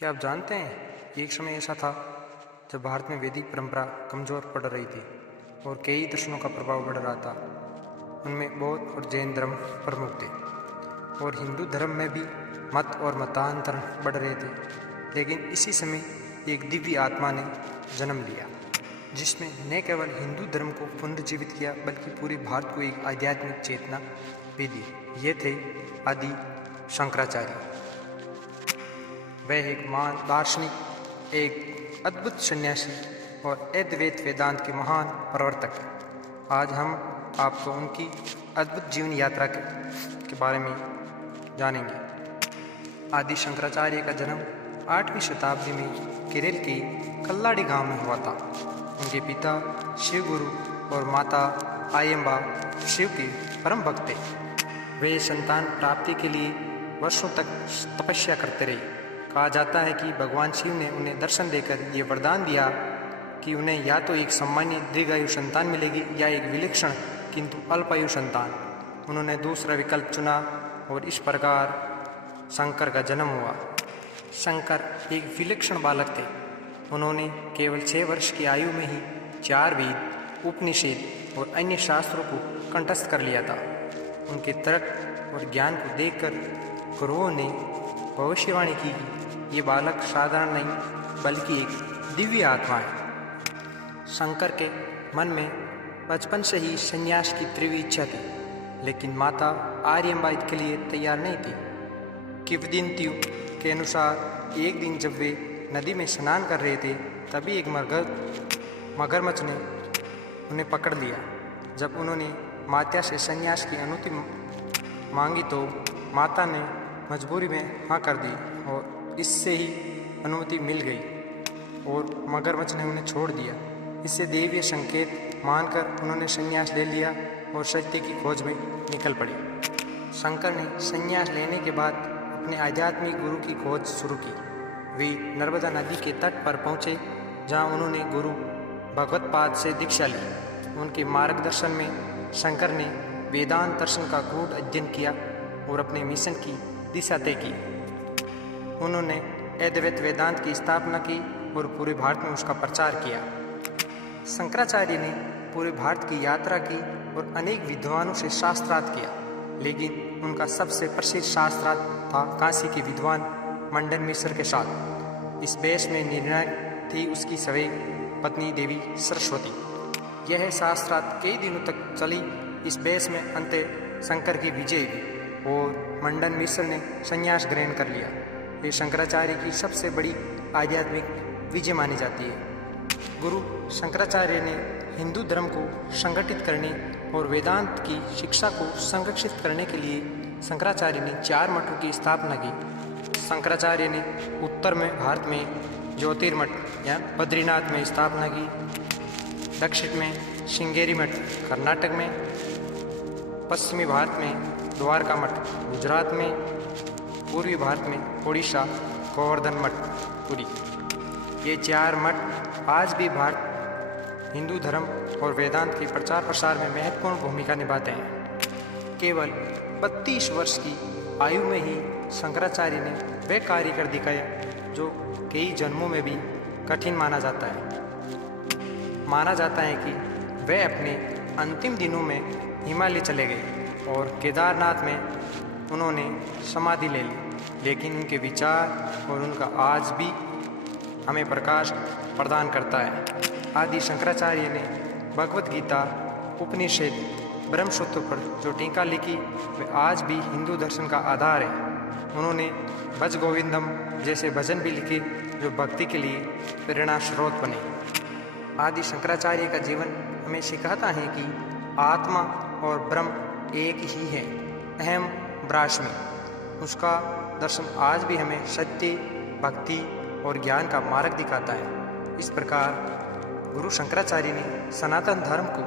क्या आप जानते हैं एक समय ऐसा था जब भारत में वैदिक परंपरा कमज़ोर पड़ रही थी और कई दर्शनों का प्रभाव बढ़ रहा था। उनमें बौद्ध और जैन धर्म प्रमुख थे और हिंदू धर्म में भी मत और मतांतर बढ़ रहे थे। लेकिन इसी समय एक दिव्य आत्मा ने जन्म लिया जिसमें न केवल हिंदू धर्म को पुनर्जीवित किया बल्कि पूरे भारत को एक आध्यात्मिक चेतना भी दी। ये थे आदि शंकराचार्य। वह एक महान दार्शनिक, एक अद्भुत सन्यासी और अद्वैत वेदांत के महान प्रवर्तक हैं। आज हम आपको उनकी अद्भुत जीवन यात्रा के बारे में जानेंगे। आदि शंकराचार्य का जन्म 8वीं शताब्दी में केरल के कल्लाड़ी गांव में हुआ था। उनके पिता शिव गुरु और माता आयम्बा शिव के परम भक्त थे। वे संतान प्राप्ति के लिए वर्षों तक तपस्या करते रहे। कहा जाता है कि भगवान शिव ने उन्हें दर्शन देकर ये वरदान दिया कि उन्हें या तो एक सामान्य दीर्घायु संतान मिलेगी या एक विलक्षण किंतु अल्पायु संतान। उन्होंने दूसरा विकल्प चुना और इस प्रकार शंकर का जन्म हुआ। शंकर एक विलक्षण बालक थे। उन्होंने केवल 6 वर्ष की आयु में ही 4 वेद, उपनिषद और अन्य शास्त्रों को कंठस्थ कर लिया था। उनके तर्क और ज्ञान को देखकर गुरुओं ने भविष्यवाणी की कि ये बालक साधारण नहीं बल्कि एक दिव्य आत्मा है। शंकर के मन में बचपन से ही संन्यास की तीव्र इच्छा थी, लेकिन माता आर्यम्बा के लिए तैयार नहीं थी। किंवदंतियों के अनुसार एक दिन जब वे नदी में स्नान कर रहे थे तभी एक मगरमच्छ ने उन्हें पकड़ लिया। जब उन्होंने माता से संन्यास की अनुमति मांगी तो माता ने मजबूरी में हाँ कर दी और इससे ही अनुमति मिल गई और मगरमच्छ ने उन्हें छोड़ दिया। इससे दैवीय संकेत मानकर उन्होंने संन्यास ले लिया और सत्य की खोज में निकल पड़ी। शंकर ने संन्यास लेने के बाद अपने आध्यात्मिक गुरु की खोज शुरू की। वे नर्मदा नदी के तट पर पहुँचे जहाँ उन्होंने गुरु भगवत्पाद से दीक्षा ली। उनके मार्गदर्शन में शंकर ने वेदांत दर्शन का गूढ़ अध्ययन किया और अपने मिशन की दिशा तय की। उन्होंने अद्वैत वेदांत की स्थापना की और पूरे भारत में उसका प्रचार किया। शंकराचार्य ने पूरे भारत की यात्रा की और अनेक विद्वानों से शास्त्रार्थ किया, लेकिन उनका सबसे प्रसिद्ध शास्त्रार्थ था काशी के विद्वान मंडन मिश्र के साथ। इस बहस में निर्णायक थी उसकी सवैक पत्नी देवी सरस्वती। यह शास्त्रार्थ कई दिनों तक चली। इस बहस में अंत शंकर की विजय हुई और मंडन मिश्र ने संन्यास ग्रहण कर लिया। ये शंकराचार्य की सबसे बड़ी आध्यात्मिक विजय मानी जाती है। गुरु शंकराचार्य ने हिंदू धर्म को संगठित करने और वेदांत की शिक्षा को संरक्षित करने के लिए शंकराचार्य ने 4 मठों की स्थापना की। शंकराचार्य ने उत्तर में भारत में ज्योतिर्मठ या बद्रीनाथ में स्थापना की, दक्षिण में श्रृंगेरी मठ कर्नाटक में, पश्चिमी भारत में द्वारका मठ गुजरात में, पूर्वी भारत में ओडिशा गोवर्धन मठ पुरी। ये 4 मठ आज भी भारत हिंदू धर्म और वेदांत के प्रचार प्रसार में महत्वपूर्ण भूमिका निभाते हैं। केवल 32 वर्ष की आयु में ही शंकराचार्य ने वह कार्य कर दिखाया जो कई जन्मों में भी कठिन माना जाता है। माना जाता है कि वह अपने अंतिम दिनों में हिमालय चले गए और केदारनाथ में उन्होंने समाधि ले ली, लेकिन उनके विचार और उनका आज भी हमें प्रकाश प्रदान करता है। आदि शंकराचार्य ने भगवत गीता, उपनिषद, ब्रह्मसूत्र पर जो टीका लिखी वे आज भी हिंदू दर्शन का आधार है। उन्होंने भज गोविंदम जैसे भजन भी लिखे जो भक्ति के लिए प्रेरणा स्रोत बने। आदि शंकराचार्य का जीवन हमें सिखाता है कि आत्मा और ब्रह्म एक ही है, अहम ब्राह्मी। उसका दर्शन आज भी हमें सत्य, भक्ति और ज्ञान का मार्ग दिखाता है। इस प्रकार गुरु शंकराचार्य ने सनातन धर्म को